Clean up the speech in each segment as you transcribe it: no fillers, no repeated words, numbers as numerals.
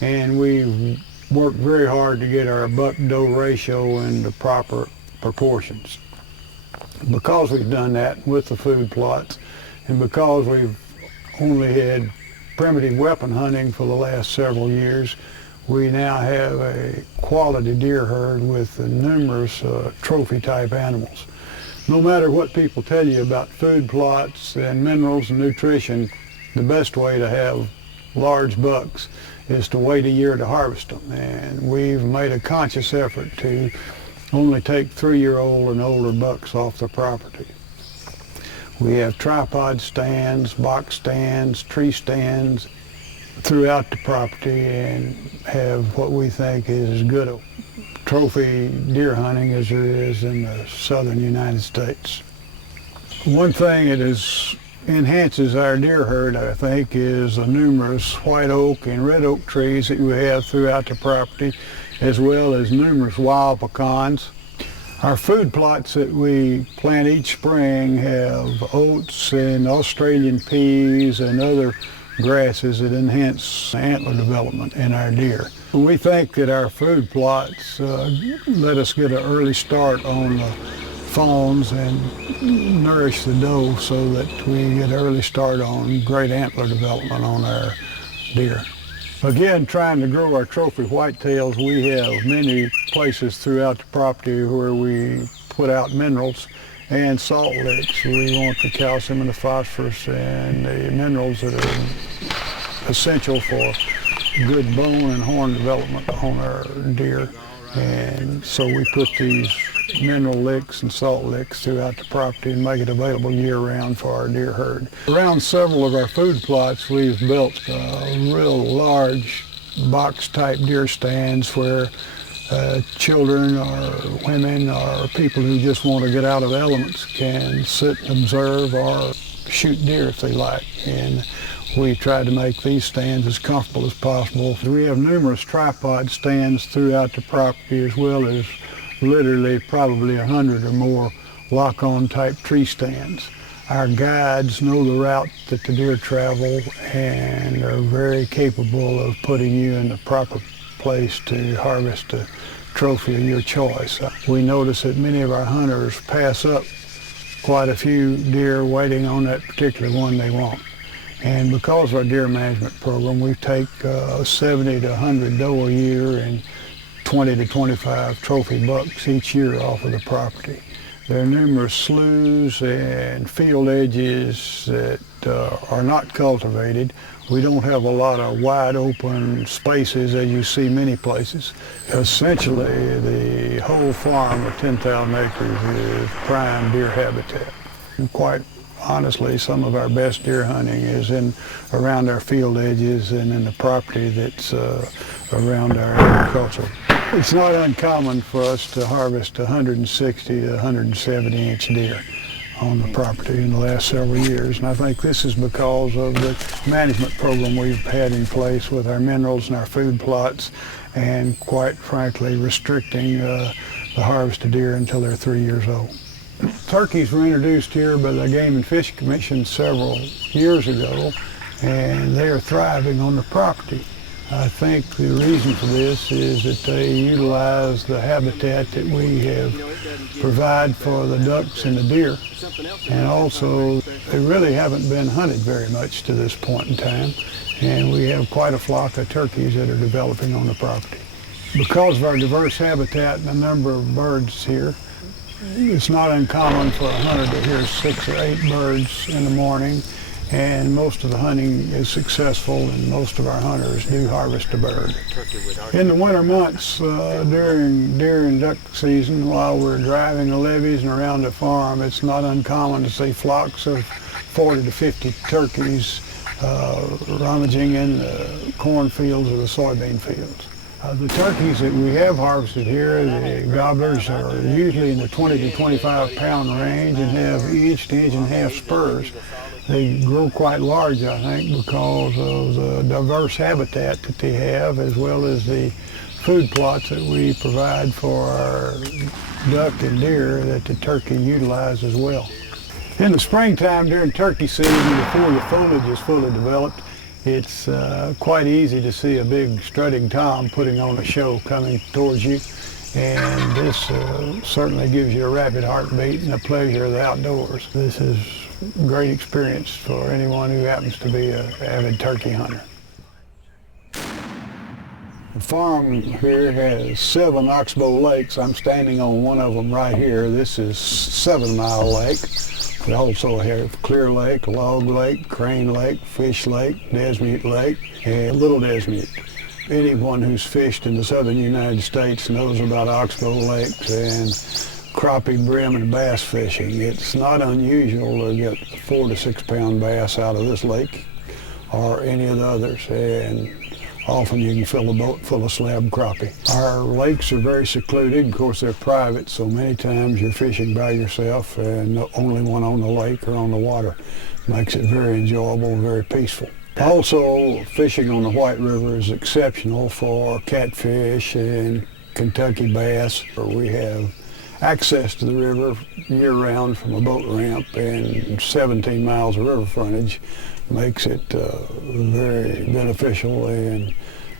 and we've worked very hard to get our buck-doe ratio in the proper proportions. Because we've done that with the food plots, and because we've only had primitive weapon hunting for the last several years, we now have a quality deer herd with numerous trophy-type animals. No matter what people tell you about food plots and minerals and nutrition, the best way to have large bucks is to wait a year to harvest them. And we've made a conscious effort to only take 3-year-old and older bucks off the property. We have tripod stands, box stands, tree stands throughout the property, and have what we think is as good a trophy deer hunting as there is in the southern United States. One thing that enhances our deer herd, I think, is the numerous white oak and red oak trees that we have throughout the property, as well as numerous wild pecans. Our food plots that we plant each spring have oats and Australian peas and other grasses that enhance antler development in our deer. We think that our food plots let us get an early start on the fawns and nourish the doe so that we get an early start on great antler development on our deer. Again, trying to grow our trophy whitetails, we have many places throughout the property where we put out minerals and salt licks. We want the calcium and the phosphorus and the minerals that are essential for good bone and horn development on our deer. And so we put these mineral licks and salt licks throughout the property and make it available year-round for our deer herd. Around several of our food plots, we've built real large box-type deer stands where children or women or people who just want to get out of the elements can sit and observe or shoot deer if they like. And we try to make these stands as comfortable as possible. We have numerous tripod stands throughout the property, as well as literally probably 100 or more lock-on type tree stands. Our guides know the route that the deer travel and are very capable of putting you in the proper place to harvest a trophy of your choice. We notice that many of our hunters pass up quite a few deer waiting on that particular one they want. And because of our deer management program, we take 70 to 100 doe a year and 20 to 25 trophy bucks each year off of the property. There are numerous sloughs and field edges that are not cultivated. We don't have a lot of wide open spaces as you see many places. Essentially, the whole farm of 10,000 acres is prime deer habitat. And quite honestly, some of our best deer hunting is around our field edges and in the property that's around our agriculture. It's not uncommon for us to harvest 160 to 170 inch deer on the property in the last several years, and I think this is because of the management program we've had in place with our minerals and our food plots, and quite frankly restricting the harvest of deer until they're 3 years old. Turkeys were introduced here by the Game and Fish Commission several years ago, and they are thriving on the property. I think the reason for this is that they utilize the habitat that we have provide for the ducks and the deer, and also they really haven't been hunted very much to this point in time, and we have quite a flock of turkeys that are developing on the property. Because of our diverse habitat and the number of birds here, it's not uncommon for a hunter to hear 6 or 8 birds in the morning, and most of the hunting is successful, and most of our hunters do harvest a bird. In the winter months, during deer and duck season, while we're driving the levees and around the farm, it's not uncommon to see flocks of 40 to 50 turkeys rummaging in the cornfields or the soybean fields. The turkeys that we have harvested here, the gobblers, are usually in the 20 to 25 pound range and have inch to inch and a half spurs. They grow quite large, I think, because of the diverse habitat that they have, as well as the food plots that we provide for our duck and deer that the turkey utilize as well. In the springtime, during turkey season, before the foliage is fully developed, It's quite easy to see a big strutting tom putting on a show coming towards you, and this certainly gives you a rapid heartbeat and a pleasure of the outdoors. This is a great experience for anyone who happens to be an avid turkey hunter. The farm here has 7 Oxbow Lakes. I'm standing on one of them right here. This is 7 Mile Lake. We also have Clear Lake, Log Lake, Crane Lake, Fish Lake, Desmute Lake, and Little Desmute. Anyone who's fished in the southern United States knows about Oxbow Lakes and crappie, brim, and bass fishing. It's not unusual to get 4 to 6 pound bass out of this lake or any of the others, and often you can fill a boat full of slab crappie. Our lakes are very secluded. Of course, they're private, so many times you're fishing by yourself and the only one on the lake or on the water. Makes it very enjoyable, very peaceful. Also, fishing on the White River is exceptional for catfish and Kentucky bass. We have access to the river year-round from a boat ramp, and 17 miles of river frontage makes it very beneficial and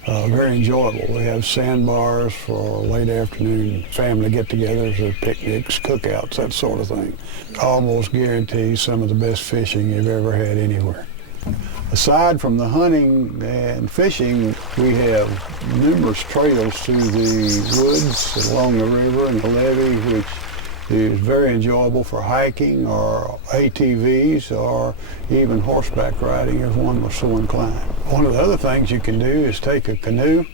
very enjoyable. We have sandbars for late afternoon family get-togethers or picnics, cookouts, that sort of thing. Almost guarantees some of the best fishing you've ever had anywhere. Aside from the hunting and fishing, we have numerous trails through the woods along the river and the levee, which is very enjoyable for hiking or ATVs or even horseback riding if one was so inclined. One of the other things you can do is take a canoe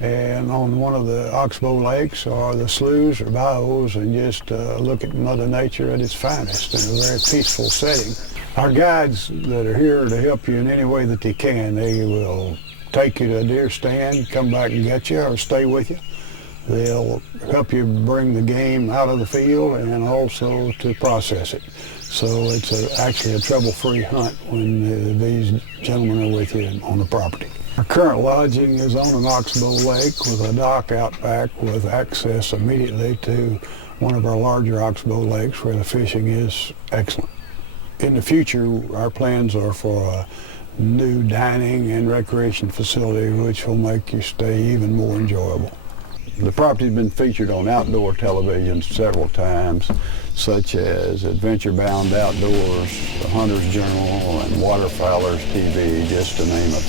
and on one of the Oxbow Lakes or the sloughs or bayous and just look at Mother Nature at its finest in a very peaceful setting. Our guides that are here to help you in any way that they can, they will take you to a deer stand, come back and get you or stay with you. They'll help you bring the game out of the field and also to process it. So it's actually a trouble-free hunt when these gentlemen are with you on the property. Our current lodging is on an Oxbow Lake with a dock out back with access immediately to one of our larger Oxbow Lakes where the fishing is excellent. In the future, our plans are for a new dining and recreation facility which will make your stay even more enjoyable. The property's been featured on outdoor television several times, such as Adventure Bound Outdoors, The Hunter's Journal, and Waterfowler's TV, just to name a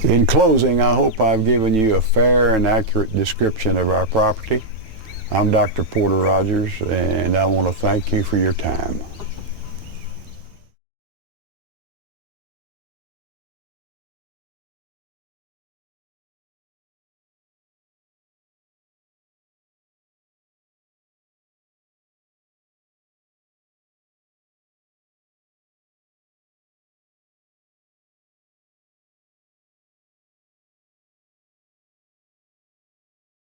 few. In closing, I hope I've given you a fair and accurate description of our property. I'm Dr. Porter Rogers, and I want to thank you for your time.